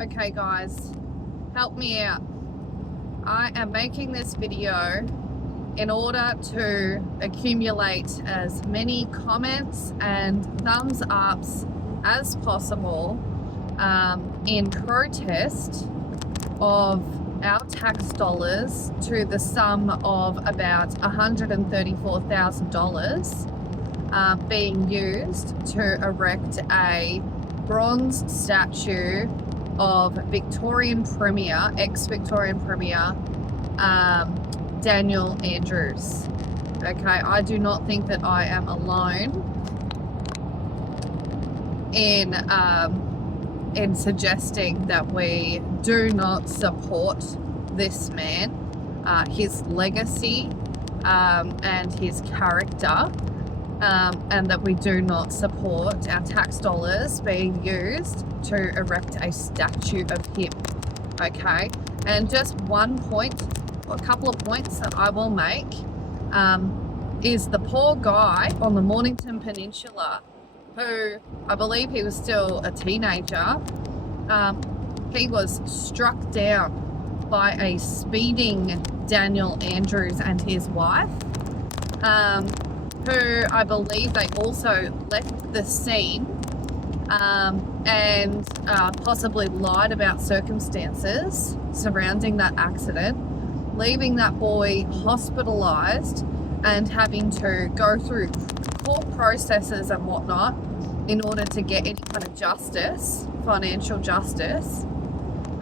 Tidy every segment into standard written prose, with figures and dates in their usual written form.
Okay guys, help me out. I am making this video in order to accumulate as many comments and thumbs ups as possible in protest of our tax dollars to the sum of about $134,000 being used to erect a bronze statue of Victorian Premier, ex-Victorian Premier, Daniel Andrews. Okay, I do not think that I am alone in suggesting that we do not support this man, his legacy, and his character, and that we do not support our tax dollars being used to erect a statue of him. Okay, and just one point, a couple of points that I will make is the poor guy on the Mornington Peninsula, who I believe he was still a teenager. He was struck down by a speeding Daniel Andrews and his wife, who I believe they also left the scene and possibly lied about circumstances surrounding that accident, leaving that boy hospitalized and having to go through court processes and whatnot in order to get any kind of justice, financial justice,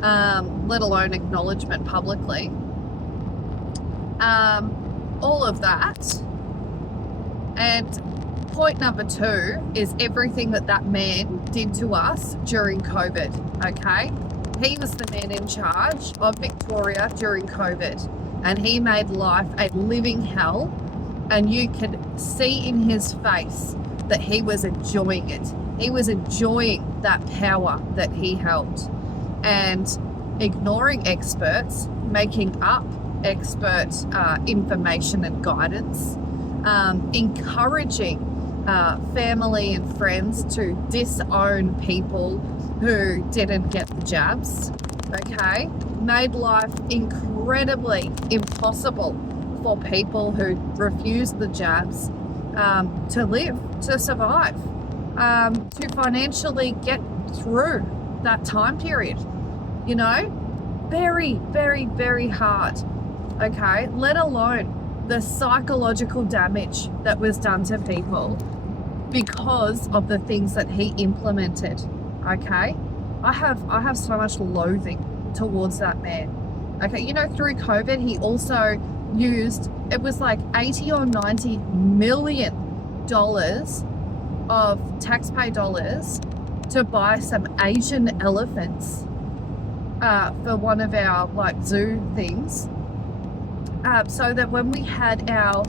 let alone acknowledgement publicly. All of that. And point number two is everything that that man did to us during COVID, okay? He was the man in charge of Victoria during COVID, and he made life a living hell, and you could see in his face that he was enjoying it. He was enjoying that power that he held, and ignoring experts, making up expert information and guidance, encouraging family and friends to disown people who didn't get the jabs, okay? Made life incredibly impossible for people who refused the jabs to live, to survive, to financially get through that time period, you know? Very, very, very hard, okay? Let alone the psychological damage that was done to people because of the things that he implemented, okay? I have so much loathing towards that man, okay? You know, through COVID, he also used, it was like 80 or 90 million dollars of taxpayer dollars to buy some Asian elephants for one of our like zoo things, so that when we had our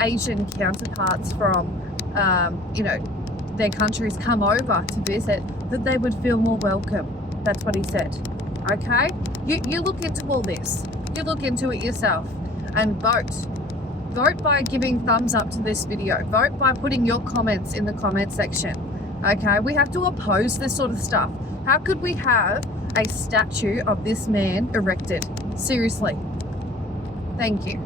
Asian counterparts from you know, their countries come over to visit, that they would feel more welcome. That's what he said. Okay, you look into all this, you look into it yourself, and vote by giving thumbs up to this video, vote by putting your comments in the comment section. Okay, we have to oppose this sort of stuff. How could we have a statue of this man erected? Seriously. Thank you.